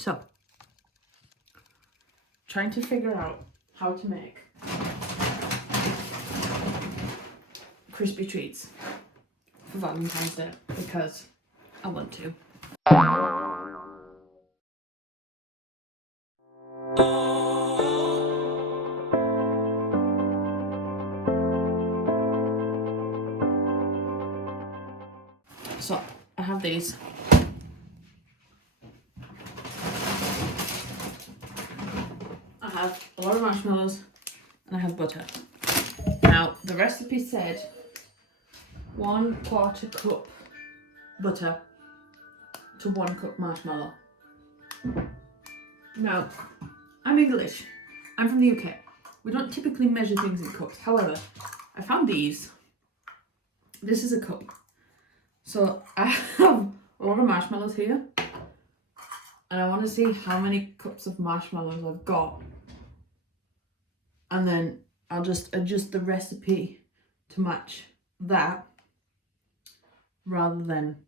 So, trying to figure out how to make Krispie treats for Valentine's Day because I want to. So, I have these. I have a lot of marshmallows and I have butter. Now, the recipe said 1/4 cup butter to 1 cup marshmallow. Now, I'm English. I'm from the UK. We don't typically measure things in cups. However, I found these. This is a cup. So I have a lot of marshmallows here. And I want to see how many cups of marshmallows I've got. And then I'll just adjust the recipe to match that rather than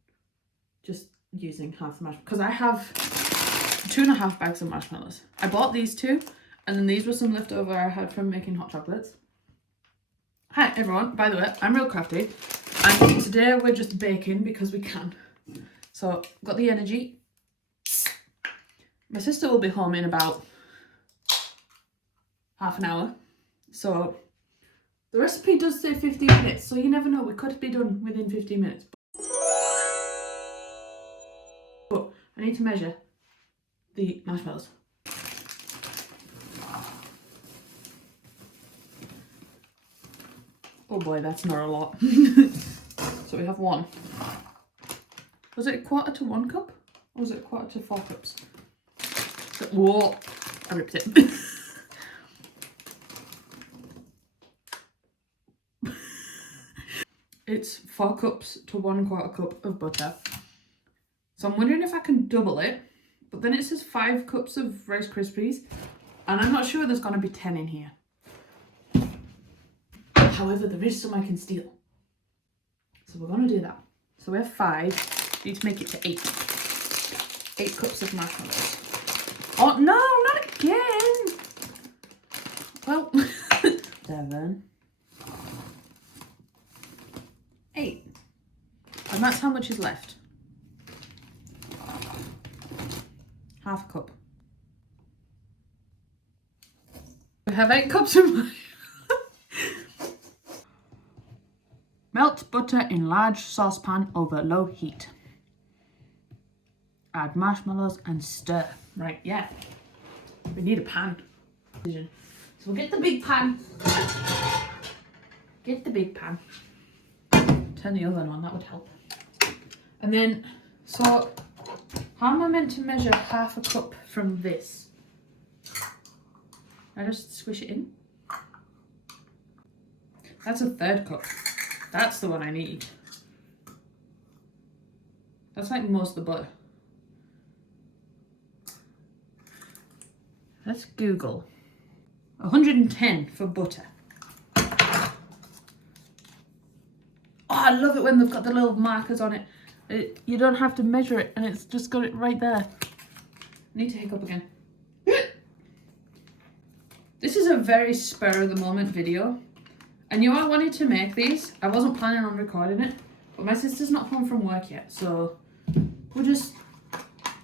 just using half the marshmallows. Because I have 2.5 bags of marshmallows. I bought these 2 and then these were some leftover I had from making hot chocolates. Hi everyone, by the way, I'm real crafty and today we're just baking because we can. So, got the energy. My sister will be home in about half an hour. So the recipe does say 15 minutes, so you never know, we could be done within 15 minutes. But I need to measure the marshmallows. Oh boy, that's not a lot. So we have 1. Was it 1/4 to 1 cup? Or was it 1/4 to 4 cups? Whoa, I ripped it. It's 4 cups to 1/4 cup of butter. So I'm wondering if I can double it, but then it says 5 cups of Rice Krispies, and I'm not sure there's going to be 10 in here. However, there is some I can steal. So we're going to do that. So we have 5, need to make it to 8. 8 cups of marshmallows. Oh no, not again! Well, 7, 8. And that's how much is left. Half a cup. We have 8 cups of marshmallows. Melt butter in large saucepan over low heat. Add marshmallows and stir. Right, yeah. We need a pan. So we'll get the big pan. Get the big pan. Turn the oven on, that would help. And then, so how am I meant to measure half a cup from this? I just squish it in. That's a 1/3 cup. That's the one I need. That's like most of the butter. Let's Google. 110 for butter. Oh, I love it when they've got the little markers on it. You don't have to measure it and it's just got it right there. I need to hiccup again. This is a very spur of the moment video. I knew I wanted to make these. I wasn't planning on recording it, but my sister's not home from work yet, so we're just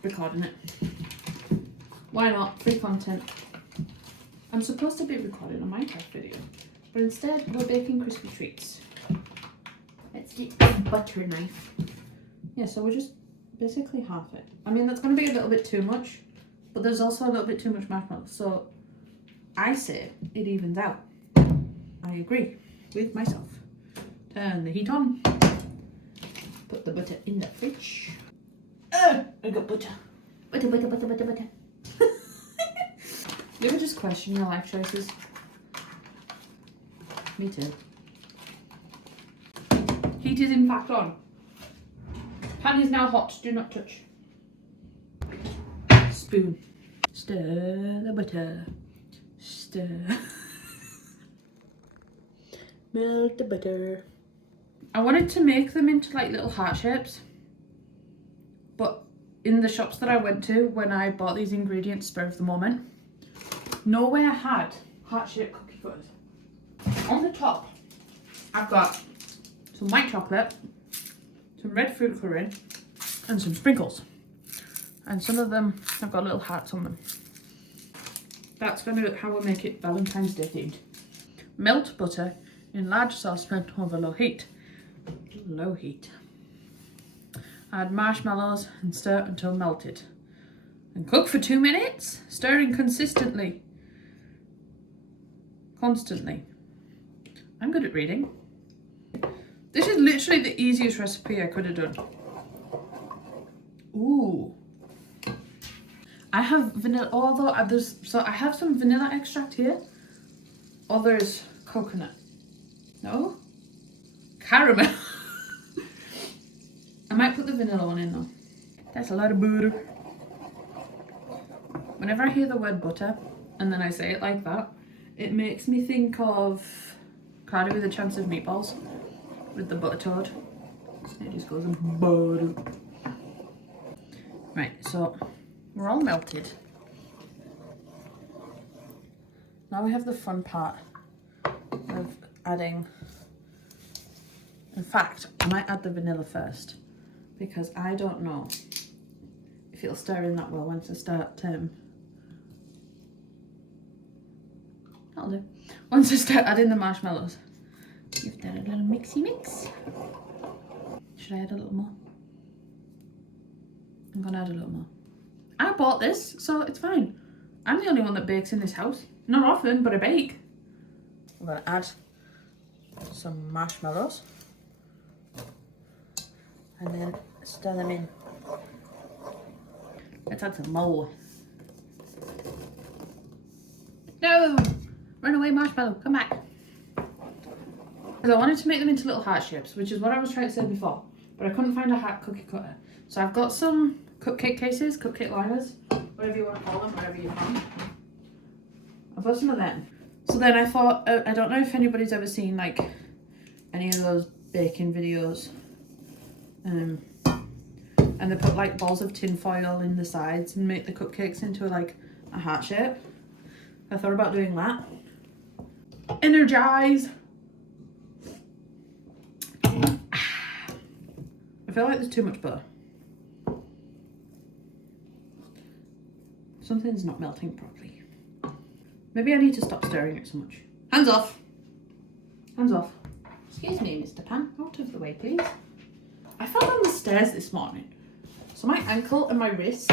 recording it. Why not? Free content. I'm supposed to be recording a Minecraft video, but instead we're baking Krispie treats. Let's get the butter knife. Yeah, so we're just basically half it. I mean, that's going to be a little bit too much, but there's also a little bit too much marshmallow, so I say it evens out. I agree with myself. Turn the heat on. Put the butter in the fridge. I got butter. Butter, butter, butter, butter, butter. You ever just question your life choices? Me too. Heat is in fact on. Pan is now hot. Do not touch. Spoon. Stir the butter. Stir. Melt the butter. I wanted to make them into like little heart shapes, but in the shops that I went to when I bought these ingredients spur of the moment, nowhere had heart-shaped cookie cutters. On the top, I've got some white chocolate, some red fruit coloring, and some sprinkles. And some of them have got little hearts on them. That's going to how we'll make it Valentine's Day themed. Melt butter in large saucepan over low heat. Low heat. Add marshmallows and stir until melted. And cook for 2 minutes, stirring consistently. Constantly. I'm good at reading. This is literally the easiest recipe I could have done. Ooh. I have vanilla, although I have some vanilla extract here. Or there's coconut. No? Caramel. I might put the vanilla one in though. That's a lot of butter. Whenever I hear the word butter and then I say it like that, it makes me think of Cardi with a Chance of Meatballs with the butter toad. It just goes in butter. Right, so we're all melted. Now we have the fun part of adding. In fact, I might add the vanilla first because I don't know if it'll stir in that well once I start. That'll do. Once I start adding the marshmallows. Give that a little mixy mix. Should I add a little more? I'm gonna add a little more. I bought this, so it's fine. I'm the only one that bakes in this house. Not often, but I bake. I'm gonna add some marshmallows and then stir them in. Let's add some more. No! Run away, marshmallow, come back. Because I wanted to make them into little heart shapes, which is what I was trying to say before, but I couldn't find a heart cookie cutter. So I've got some cupcake cases, cupcake liners, whatever you want to call them, whatever you found. I've got some of them. So then I thought, I don't know if anybody's ever seen like any of those baking videos. And they put like balls of tin foil in the sides and make the cupcakes into like a heart shape. I thought about doing that. Energize! I feel like there's too much butter. Something's not melting properly. Maybe I need to stop stirring it so much. Hands off! Hands off. Excuse me, Mr. Pan. Out of the way, please. I fell down the stairs this morning, so my ankle and my wrist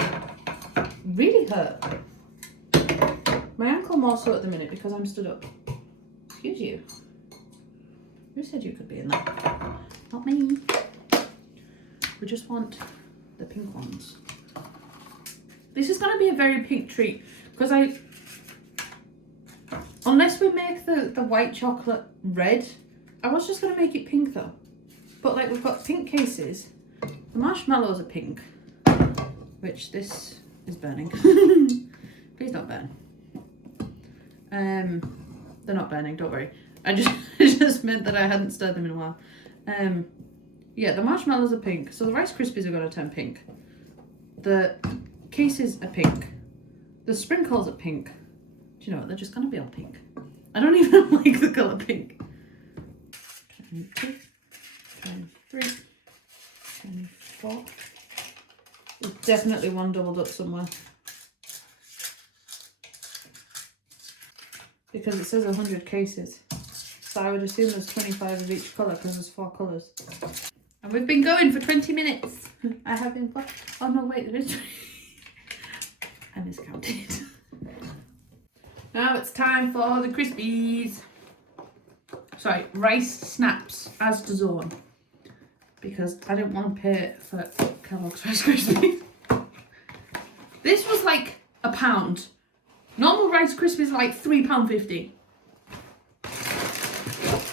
really hurt. My ankle more so at the minute because I'm stood up. Excuse you. Who said you could be in that? Not me. We just want the pink ones. This is going to be a very pink treat because unless we make the white chocolate red, I was just going to make it pink though. But like we've got pink cases, the marshmallows are pink, which this is burning. Please don't burn. They're not burning, don't worry. It just meant that I hadn't stirred them in a while. Yeah, the marshmallows are pink, so the Rice Krispies are going to turn pink. The cases are pink. The sprinkles are pink. Do you know what? They're just going to be all pink. I don't even like the colour pink. 22, 23, 24. There's definitely one doubled up somewhere. Because it says 100 cases. So I would assume there's 25 of each colour because there's 4 colours. And we've been going for 20 minutes. I have been... Oh no, wait, there is... I miscounted. Now it's time for the Krispies. Sorry, rice snaps as DAZN. Because I didn't want to pay for Kellogg's Rice Krispies. This was like £1. Normal Rice Krispies are like £3.50.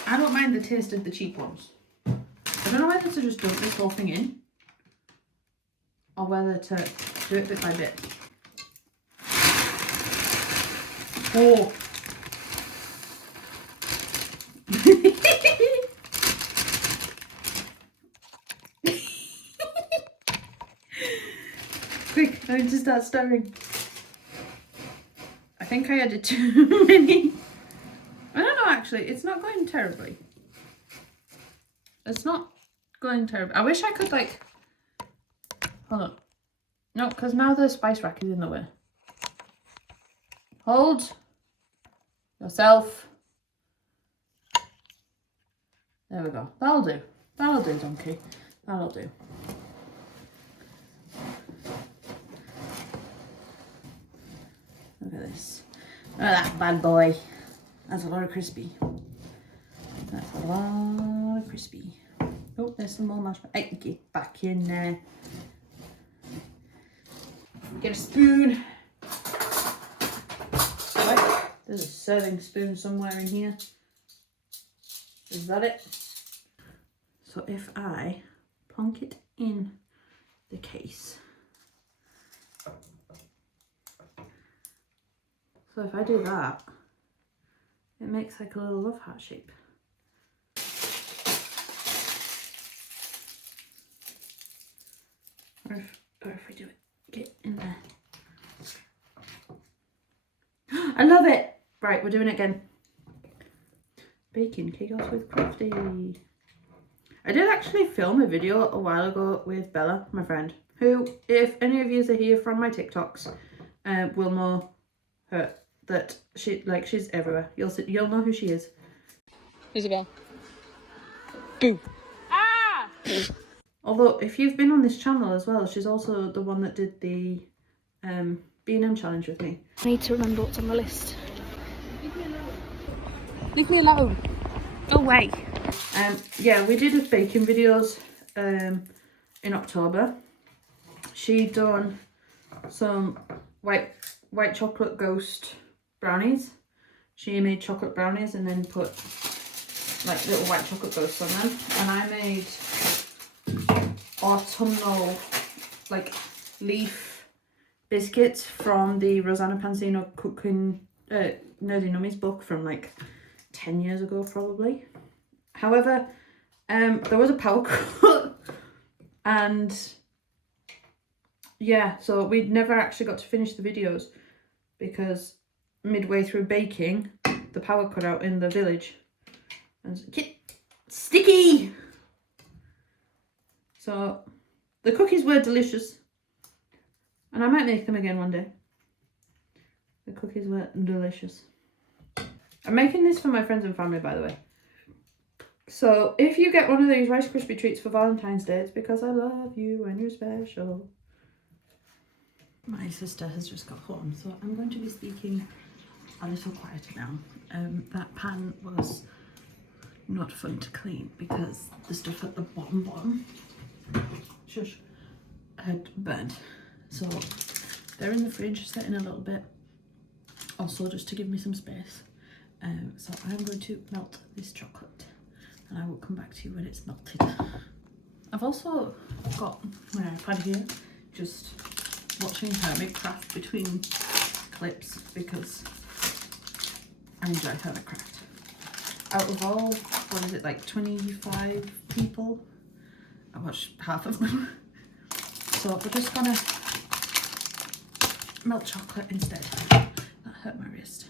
I don't mind the taste of the cheap ones. I don't know whether to just dump this whole thing in or whether to do it bit by bit. Oh. going to start stirring. I think I added too many. I don't know actually, it's not going terribly. It's not going terribly. I wish I could like, hold on. No, because now the spice rack is in the way. Hold yourself. There we go. That'll do. That'll do, donkey. That'll do. Look at this. Look at that bad boy. That's a lot of Krispie. That's a lot of Krispie. Oh, there's some more marshmallow. Hey, get back in there. Get a spoon. Right. There's a serving spoon somewhere in here. Is that it? So if I plonk it in the case. So if I do that, it makes like a little love heart shape. Or if we do it, get in there. I love it! Right, we're doing it again. Baking chaos with Craftey. I did actually film a video a while ago with Bella, my friend, who, if any of you are here from my TikToks, will know her. That she's everywhere. You'll know who she is. Isabel. Boo. Ah! Although, if you've been on this channel as well, she's also the one that did the B&M challenge with me. I need to remember what's on the list. Leave me alone. Go away. Yeah, we did baking videos in October. She done some white chocolate ghost brownies. She made chocolate brownies and then put like little white chocolate ghosts on them. And I made autumnal like leaf biscuits from the Rosanna Pansino cooking Nerdy Nummies book from like 10 years ago probably. However, there was a power cut and yeah, so we never actually got to finish the videos because midway through baking, the power cut out in the village. And sticky! So the cookies were delicious. And I might make them again one day. The cookies were delicious. I'm making this for my friends and family, by the way. So if you get one of these Rice Krispie treats for Valentine's Day, it's because I love you and you're special. My sister has just got home, so I'm going to be speaking a little quieter now. That pan was not fun to clean because the stuff at the bottom shush, had burned. So they're in the fridge, setting a little bit, also just to give me some space. So I'm going to melt this chocolate and I will come back to you when it's melted. I've also got my iPad here, just watching her make craft between clips because I enjoy her craft. Out of all, what is it, like 25 people, I watched half of them. So we're just gonna melt chocolate instead. That hurt my wrist.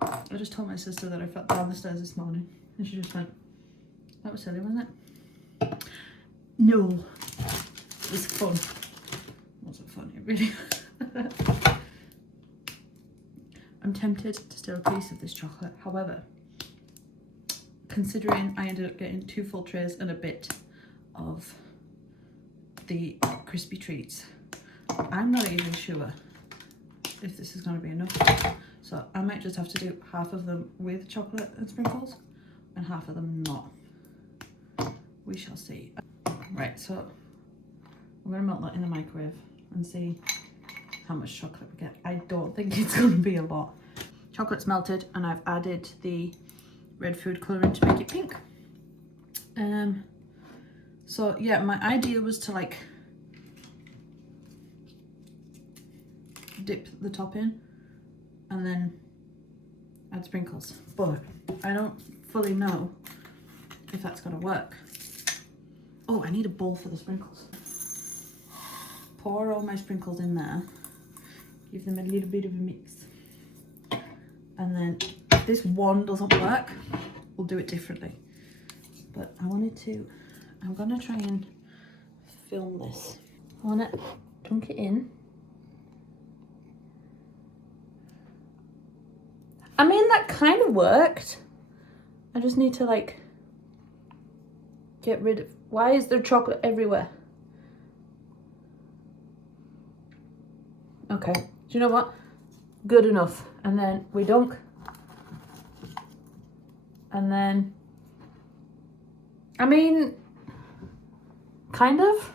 I just told my sister that I fell down the stairs this morning and she just went, that was silly, wasn't it? No, it was fun. It wasn't funny, really. I'm tempted to steal a piece of this chocolate. However, considering I ended up getting 2 full trays and a bit of the Krispie treats, I'm not even sure if this is going to be enough. So I might just have to do half of them with chocolate and sprinkles and half of them not. We shall see. Right, so I'm going to melt that in the microwave and see how much chocolate we get. I don't think it's going to be a lot. Chocolate's melted and I've added the red food colouring to make it pink. So yeah, my idea was to like dip the top in and then add sprinkles, but I don't fully know if that's gonna work. Oh, I need a bowl for the sprinkles. pour all my sprinkles in there, give them a little bit of a mix. And then if this one doesn't work, we'll do it differently. But I'm gonna try and film this. I wanna dunk it in. I mean, that kind of worked. I just need to like get rid of, why is there chocolate everywhere? Okay, do you know what? Good enough. And then we dunk. And then, I mean, kind of.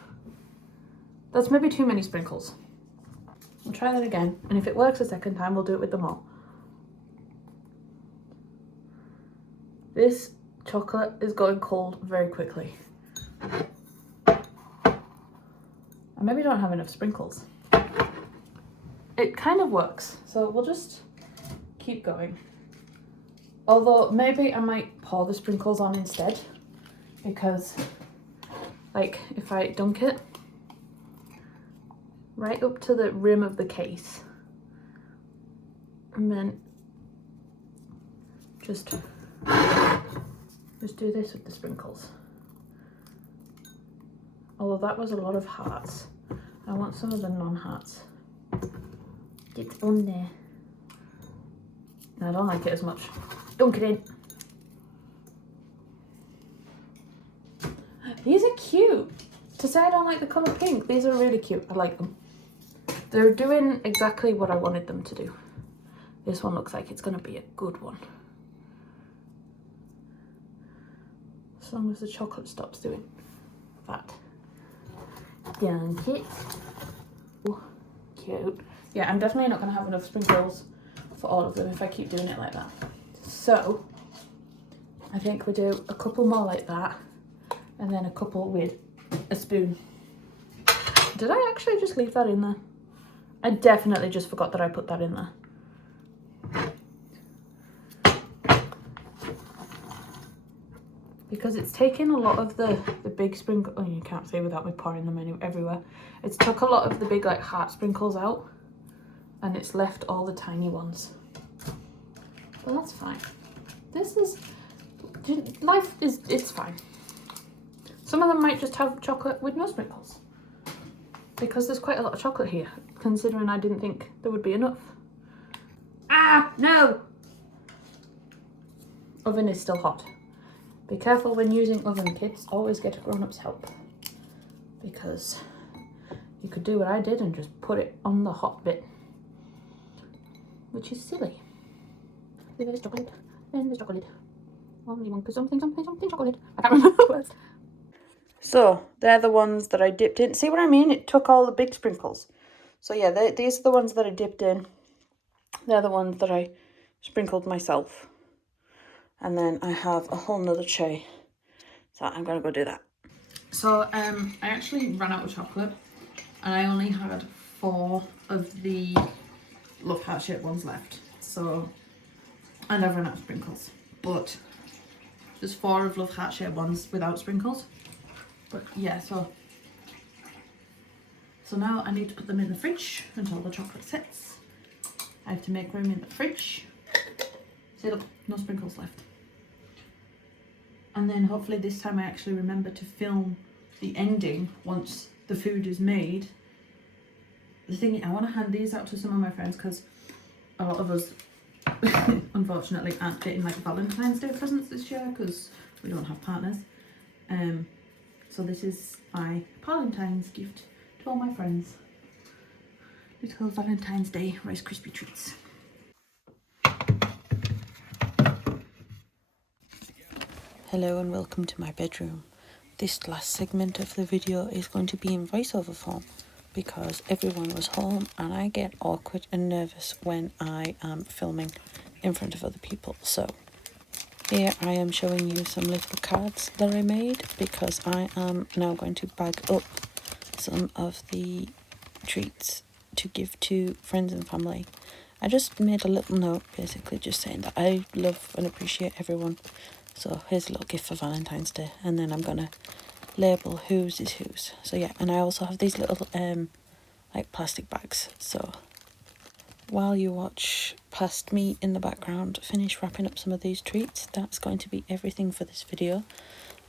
That's maybe too many sprinkles. We'll try that again. And if it works a second time, we'll do it with them all. This chocolate is going cold very quickly. I maybe don't have enough sprinkles. It kind of works, so we'll just keep going. Although maybe I might pour the sprinkles on instead, because like if I dunk it right up to the rim of the case and then just do this with the sprinkles. Although that was a lot of hearts. I want some of the non-hearts. Get on there. No, I don't like it as much. Dunk it in. These are cute. To say I don't like the colour pink, these are really cute. I like them. They're doing exactly what I wanted them to do. This one looks like it's going to be a good one. As long as the chocolate stops doing that. Dunk it. Ooh, cute. Yeah, I'm definitely not going to have enough sprinkles for all of them if I keep doing it like that. So, I think we do a couple more like that, and then a couple with a spoon. Did I actually just leave that in there? I definitely just forgot that I put that in there. Because it's taken a lot of the big sprinkle, oh, you can't see without me pouring them everywhere. It's took a lot of the big like heart sprinkles out, and it's left all the tiny ones. But that's fine. This is, life is, it's fine. Some of them might just have chocolate with no sprinkles, because there's quite a lot of chocolate here, considering I didn't think there would be enough. Ah, no! Oven is still hot. Be careful when using oven, kids. Always get a grown-up's help, because you could do what I did and just put it on the hot bit, which is silly. There's chocolate, and there's chocolate. Only one, because something chocolate. I can't remember the words. So, they're the ones that I dipped in. See what I mean? It took all the big sprinkles. So yeah, these are the ones that I dipped in. They're the ones that I sprinkled myself. And then I have a whole nother tray. So I'm going to go do that. So I actually ran out of chocolate. And I only had 4 of the Love Heart-shaped ones left. So, and I've run out of sprinkles. But there's 4 of Love Heart-shaped ones without sprinkles. But yeah, so now I need to put them in the fridge until the chocolate sets. I have to make room in the fridge. See, look, no sprinkles left. And then hopefully this time I actually remember to film the ending once the food is made. The thing is, I want to hand these out to some of my friends, because a lot of us unfortunately aren't getting like Valentine's Day presents this year because we don't have partners. So this is my Valentine's gift to all my friends. Little Valentine's Day Rice Krispie treats. Hello and welcome to my bedroom. This last segment of the video is going to be in voiceover form because everyone was home and I get awkward and nervous when I am filming in front of other people. So here I am showing you some little cards that I made because I am now going to bag up some of the treats to give to friends and family. I just made a little note basically just saying that I love and appreciate everyone. So here's a little gift for Valentine's Day, and then I'm going to label whose is whose. So yeah, and I also have these little like plastic bags. So while you watch past me in the background finish wrapping up some of these treats, that's going to be everything for this video.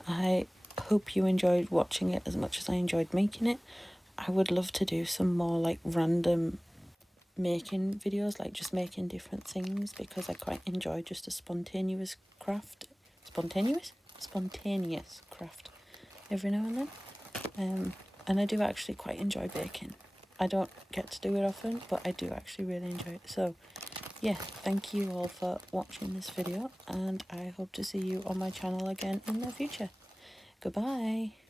I hope you enjoyed watching it as much as I enjoyed making it. I would love to do some more like random making videos, like just making different things, because I quite enjoy just a spontaneous craft every now and then. And I do actually quite enjoy baking. I don't get to do it often, but I do actually really enjoy it. So yeah, thank you all for watching this video, and I hope to see you on my channel again in the future. Goodbye.